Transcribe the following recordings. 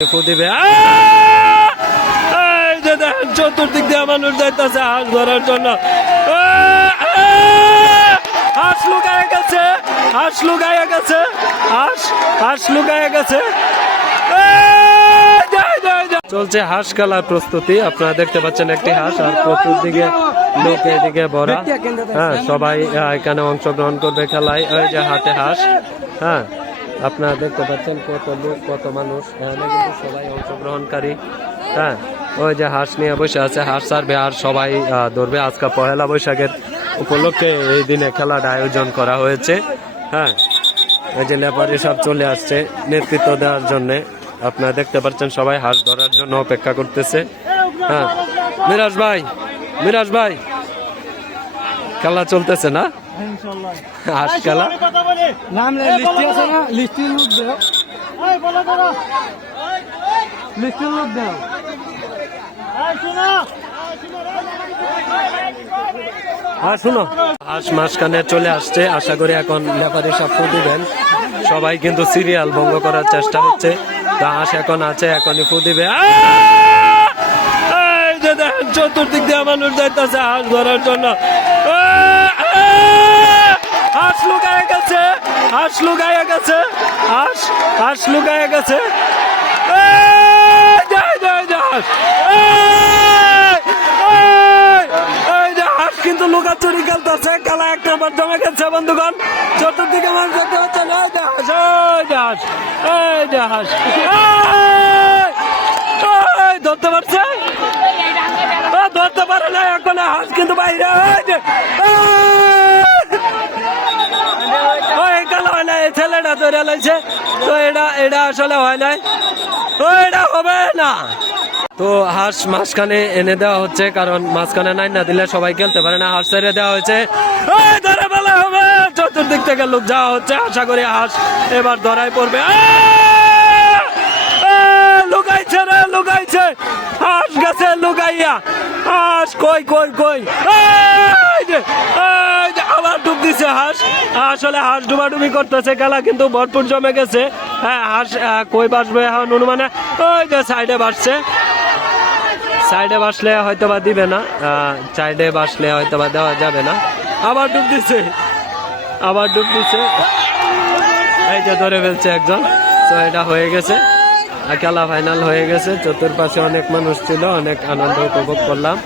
দিবে চতুর্দিক দিয়ে মানুষ যাইতেছে হাঁস ধরার জন্য। হাঁস লুকায় গেছে, হাঁস লুকায় গেছে, হাঁস লুকায় গেছে। চলছে হাঁস খেলার প্রস্তুতি। আপনারা দেখতে পাচ্ছেন একটি হাঁস, আর চতুর্দিকে লোক এদিকে ভরা। হ্যাঁ, সবাই এখানে অংশগ্রহণ করবে খেলায়। ওই যে হাতে হাঁস। হ্যাঁ, আপনারা দেখতে পাচ্ছেন কত লোক, কত মানুষ, এখানে কিন্তু সবাই অংশগ্রহণকারী। হ্যাঁ, ওই যে হাঁস নিয়ে বসে আছে, হাঁস ছাড়বে আর সবাই ধরবে। আজকে পহেলা বৈশাখের উপলক্ষে এই দিনে খেলাটা আয়োজন করা হয়েছে। হ্যাঁ, এই যে লেপারি সব চলে আসছে নেতৃত্ব দেওয়ার জন্য। আপনারা দেখতে পাচ্ছেন সবাই হাঁস ধরার জন্য অপেক্ষা করতেছে। হ্যাঁ, মিরাজ ভাই খেলা চলতেছে না? হাঁস খেলা শুনো, হাঁস মাঝখানে চলে আসছে। আশা করি এখন লেপারি সব ফু দিবেন। সবাই কিন্তু সিরিয়াল ভঙ্গ করার চেষ্টা হচ্ছে। তা হাঁস এখন আছে, এখনই ফু দিবে। চতুর্দিক দিয়ে মানুষ যাইতেছে হাঁস ধরার জন্য। হাঁস লুকায় গেছে, হাঁস লুকায় গেছে, হাঁস লুকায় গেছে। হাঁস কিন্তু লুকাচুরি খেলতেছে। খেলা এক নম্বর জমে গেছে বন্ধুগণ। চতুর্দিকে মানুষ দেখতে পাচ্ছেন। ধরতে পারছে, ধরতে পারে না এখন। হাঁস কিন্তু বাইরে। খেলা হয় না, এই ছেলেটা ধরে লাইছে। তো এটা আসলে হয় নাই, এটা হবে না। তো হাঁস মাঝখানে এনে দেওয়া হচ্ছে, কারণ মাঝখানে নাই না দিলে সবাই খেলতে পারে না। হাঁস ছেড়ে দেওয়া হয়েছে, ধরে ফেলা হবে। চতুর্দিক থেকে লোক যাওয়া হচ্ছে। আশা করি হাঁস এবার ধরায় পড়বে। লুকাইছে রে, লুকাইছে। হাঁস গেছে লুকাইয়া। হাঁস কই কই কই। আবার ডুব দিছে হাঁস। আসলে হাঁস ডুবাডুবি করতেছে। খেলা কিন্তু ভরপুর জমে গেছে। হ্যাঁ, হাঁস কই বাসবে এখন অনুমানে। ওই যে সাইডে বাসছে, সাইডে বাসলে হয়তো বা দিবে না, সাইডে বাসলে হয়তো বা দেওয়া যাবে না। আবার ডুব দিছে, আবার ডুব দিছে। এই যে ধরে ফেলছে একজন। তো এটা হয়ে গেছে, খেলা ফাইনাল হয়ে গেছে। চতুর্পাশে অনেক মানুষ ছিল, অনেক আনন্দ উপভোগ করলাম।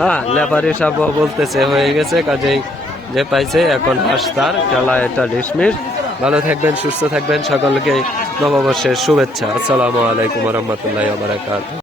হ্যাঁ, লেপারি সাহেব বলতেছে হয়ে গেছে, কাজেই যে পাইছে এখন হাঁস তার। খেলা এটা ডিসমিস। ভালো থাকবেন, সুস্থ থাকবেন। সকলকে নববর্ষের শুভেচ্ছা। আসসালামু আলাইকুম রহমতুল্লাহ বারাকাতুহু।